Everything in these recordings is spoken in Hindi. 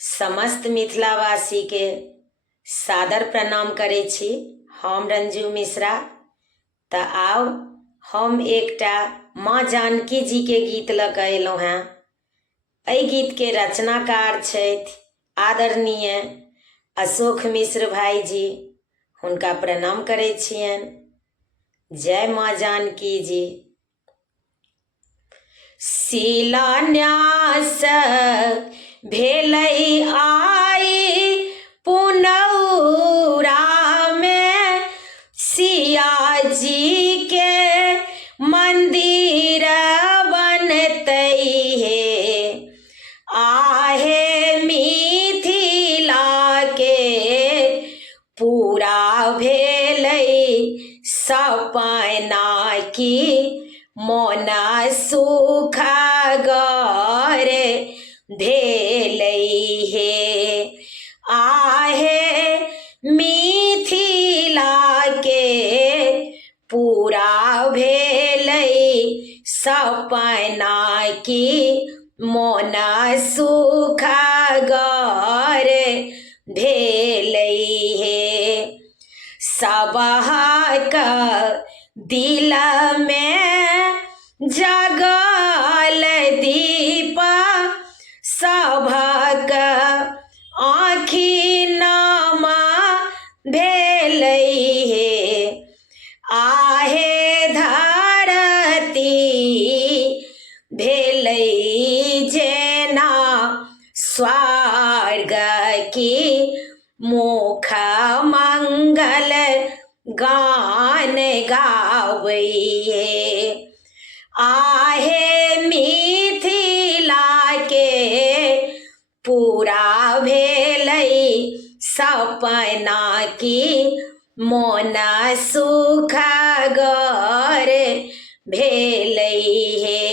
समस्त मिथिलावासी के सादर प्रणाम करे छी। हम रंजू मिश्रा। तऽ आउ हम एकटा माँ जानकी जी के गीत लऽ कऽ अयलहुँ हेँ। एहि गीत के रचनाकार छथि आदरणीय अशोक मिश्र भाई जी। हुनका प्रणाम करै छियनि। जय माँ जानकी जी। शिलान्यास भेलै आई पुनौरा में सिया जी के मंदिर बनतै हे। आहे मिथिला के पूरा भेलै सपना की मोन सुख गरे भेलै हे। आहे मिथिला के पूरा भेलै सपना की मोन सुख गरे भेलै हे। सबहक दिल में जगल दीप सभक आँखि नमा भेलै हे। आहे धरती भेलै जेना स्वर्ग की मुख मंगल गान गाबै हे। आहे मिथिला के पूरा भेलै सपना की मोन सुख गरे भेलै हे।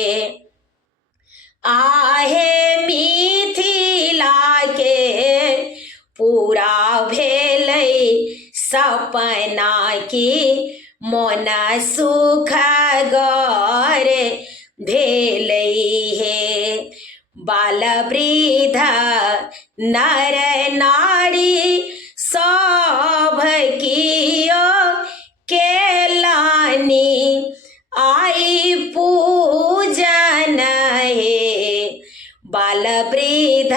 आहे मिथिला के पूरा भेलै सपना की मोन सुख गरे भेलै हे। बाल वृद्ध नर नारी सब कियो केलनि आई पूजन हे। बाल वृद्ध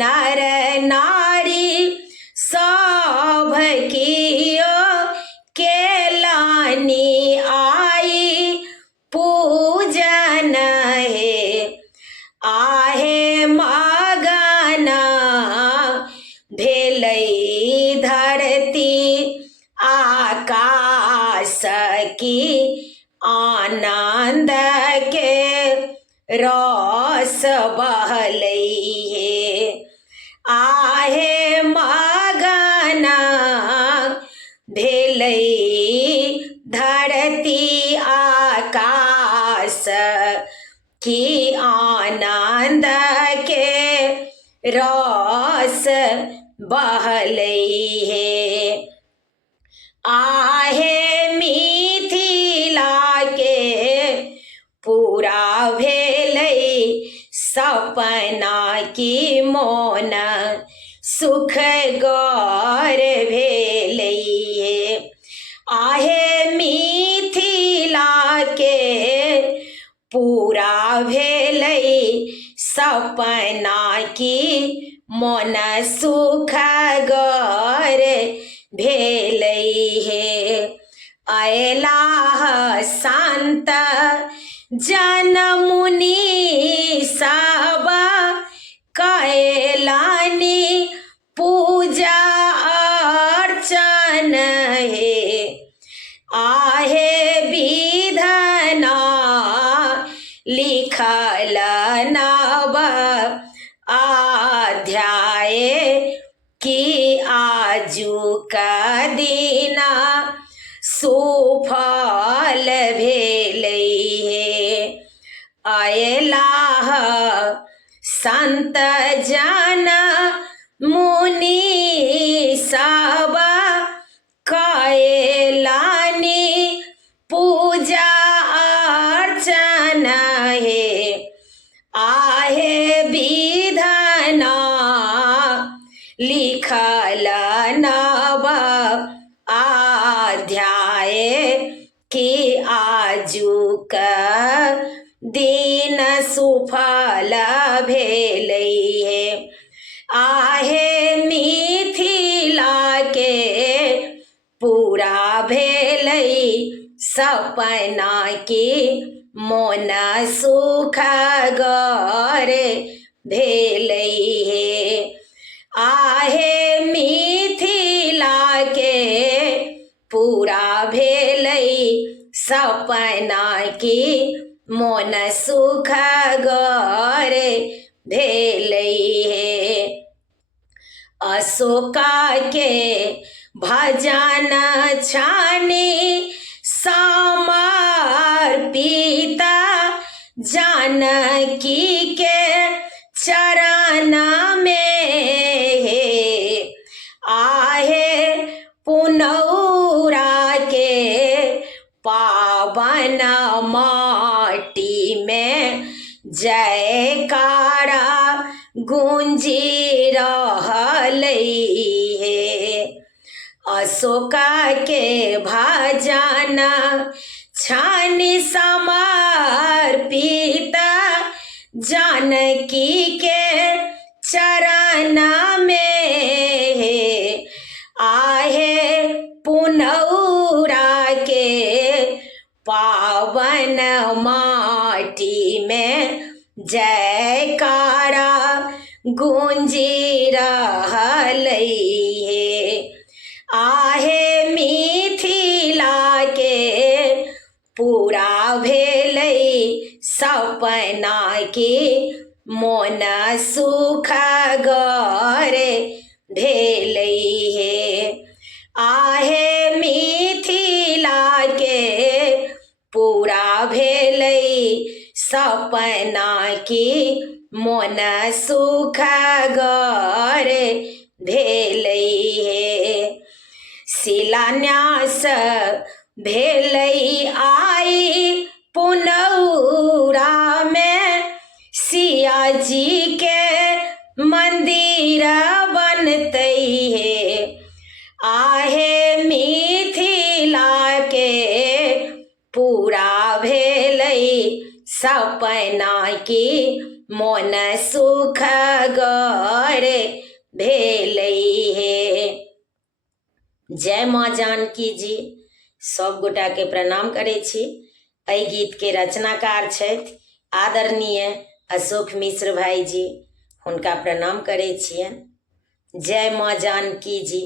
नर नारी सब कियो केलनि आई पूजन हे। आहे मगन भेलै धरती आकाश की आनंद के रस बहलै हे। आहे मगन भेलै धरती आकाश की आनंद के रस बहलै हे। आहे मिथिला के पूरा भेलै सपना की मोन सुख गरे भेलै हे। आहे मिथिला के पूरा भेलै सपना की मोन सुख गरे भेलै हे। अयलाह संत जन मुनि सब कयलनि पूजा अर्चन हे। आहे विधना लिखल नव अध्याय की आजुक दिन सुफल भेलै हे। अयलाह संत जन मुनि सब कयलनि पूजा अर्चन हे। आहे विधना सुफल भेलै हे। आहे मिथिला के पूरा भेलै सपना की मोन सुख गरे भेलै हे। आहे मिथिला के पूरा भेलै सपना की मोन सुख गरे भेलै हे। अशोका के भजन छानी समर्पित जानकी के चरण में हे। आहे पुनौरा के पावन माटी में जयकारा गूंजी रहलै हे। अशोका के भजन छानी समर्पित जानकी के चरण में हे। आहे पुनौरा के पावन माटी में जयकारा गूंजी रहलै हे। आहे मिथिला के पूरा भेलै सपना की मोन सुख गरे भेलै हे। आहे मिथिला के पूरा भेलै सपना की मोन सुख गरे भेलै हे। शिलान्यास भेलै आई पुनौरा में सिया जी के मंदिर बनतै हे। आहे मिथिला के पूरा भेलै सपना की मोन सुख गरे भेलै हे। जय माँ जानकी जी। सब गोटा के प्रणाम करै छी। एहि गीत के रचनाकार छथि आदरणीय अशोक मिश्र भाई जी। हुनका प्रणाम करै छियनि। जय माँ जानकी जी।